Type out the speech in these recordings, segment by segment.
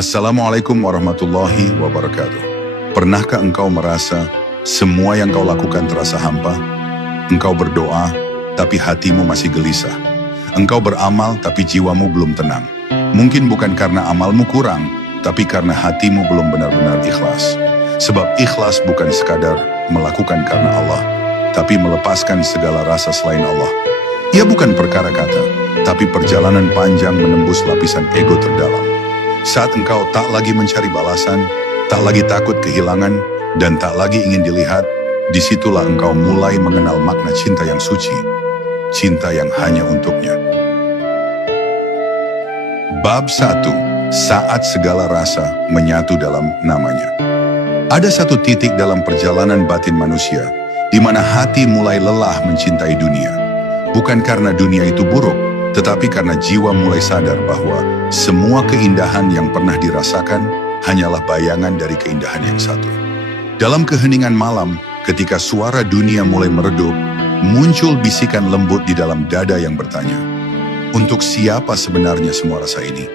Assalamualaikum warahmatullahi wabarakatuh. Pernahkah engkau merasa semua yang kau lakukan terasa hampa? Engkau berdoa, tapi hatimu masih gelisah. Engkau beramal, tapi jiwamu belum tenang. Mungkin bukan karena amalmu kurang, tapi karena hatimu belum benar-benar ikhlas. Sebab ikhlas bukan sekadar melakukan karena Allah, tapi melepaskan segala rasa selain Allah. Ia bukan perkara kata, tapi perjalanan panjang menembus lapisan ego terdalam. Saat engkau tak lagi mencari balasan, tak lagi takut kehilangan, dan tak lagi ingin dilihat, disitulah engkau mulai mengenal makna cinta yang suci, cinta yang hanya untuknya. Bab 1. Saat segala rasa menyatu dalam namanya. Ada satu titik dalam perjalanan batin manusia, di mana hati mulai lelah mencintai dunia. Bukan karena dunia itu buruk, tetapi karena jiwa mulai sadar bahwa semua keindahan yang pernah dirasakan hanyalah bayangan dari keindahan yang satu. Dalam keheningan malam, ketika suara dunia mulai meredup, muncul bisikan lembut di dalam dada yang bertanya, untuk siapa sebenarnya semua rasa ini?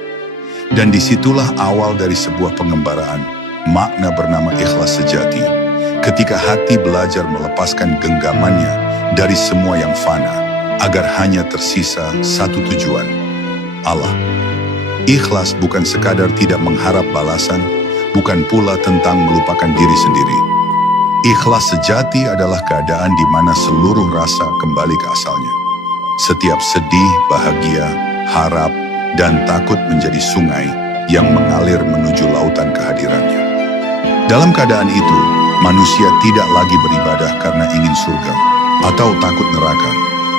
Dan disitulah awal dari sebuah pengembaraan, makna bernama ikhlas sejati. Ketika hati belajar melepaskan genggamannya dari semua yang fana, agar hanya tersisa satu tujuan, Allah. Ikhlas bukan sekadar tidak mengharap balasan, bukan pula tentang melupakan diri sendiri. Ikhlas sejati adalah keadaan di mana seluruh rasa kembali ke asalnya. Setiap sedih, bahagia, harap, dan takut menjadi sungai yang mengalir menuju lautan kehadirannya. Dalam keadaan itu, manusia tidak lagi beribadah karena ingin surga atau takut neraka,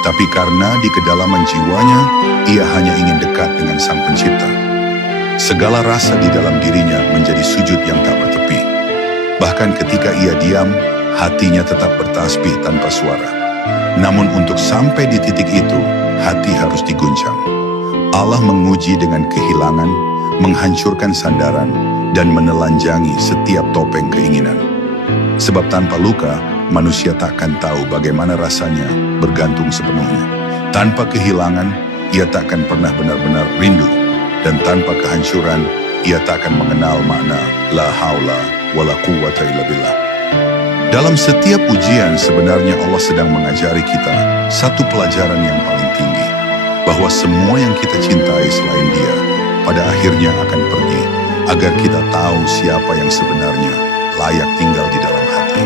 tapi karena di kedalaman jiwanya, ia hanya ingin dekat dengan Sang Pencipta. Segala rasa di dalam dirinya menjadi sujud yang tak bertepi. Bahkan ketika ia diam, hatinya tetap bertasbih tanpa suara. Namun untuk sampai di titik itu, hati harus diguncang. Allah menguji dengan kehilangan, menghancurkan sandaran, dan menelanjangi setiap topeng keinginan. Sebab tanpa luka, manusia takkan tahu bagaimana rasanya bergantung sepenuhnya. Tanpa kehilangan, ia takkan pernah benar-benar rindu. Dan tanpa kehancuran, ia takkan mengenal makna la haula wala quwwata illa billah. Dalam setiap ujian, sebenarnya Allah sedang mengajari kita satu pelajaran yang paling tinggi, bahwa semua yang kita cintai selain Dia, pada akhirnya akan pergi, agar kita tahu siapa yang sebenarnya layak tinggal di dalam hati.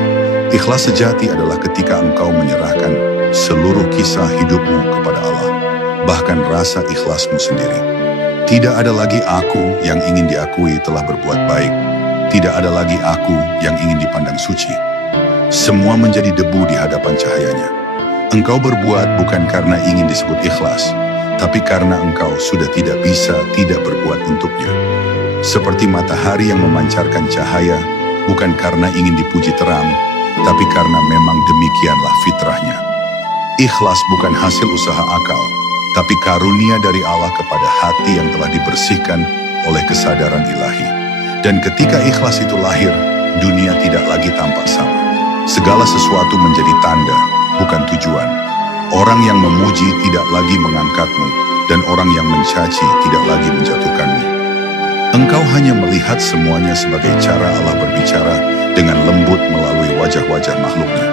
Ikhlas sejati adalah ketika engkau menyerahkan seluruh kisah hidupmu kepada Allah, bahkan rasa ikhlasmu sendiri. Tidak ada lagi aku yang ingin diakui telah berbuat baik. Tidak ada lagi aku yang ingin dipandang suci. Semua menjadi debu di hadapan cahayanya. Engkau berbuat bukan karena ingin disebut ikhlas, tapi karena engkau sudah tidak bisa tidak berbuat untuknya. Seperti matahari yang memancarkan cahaya, bukan karena ingin dipuji terang, tapi karena memang demikianlah fitrahnya. Ikhlas bukan hasil usaha akal, tapi karunia dari Allah kepada hati yang telah dibersihkan oleh kesadaran ilahi. Dan ketika ikhlas itu lahir, dunia tidak lagi tampak sama. Segala sesuatu menjadi tanda, bukan tujuan. Orang yang memuji tidak lagi mengangkatmu, dan orang yang mencaci tidak lagi menjatuhkanmu. Engkau hanya melihat semuanya sebagai cara Allah berbicara dengan lembut melalui wajah-wajah makhluknya.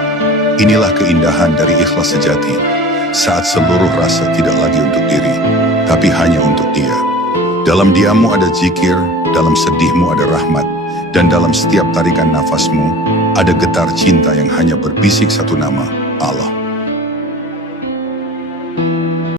Inilah keindahan dari ikhlas sejati. Saat seluruh rasa tidak lagi untuk diri, tapi hanya untuk Dia. Dalam diammu ada zikir, dalam sedihmu ada rahmat, dan dalam setiap tarikan nafasmu ada getar cinta yang hanya berbisik satu nama, Allah.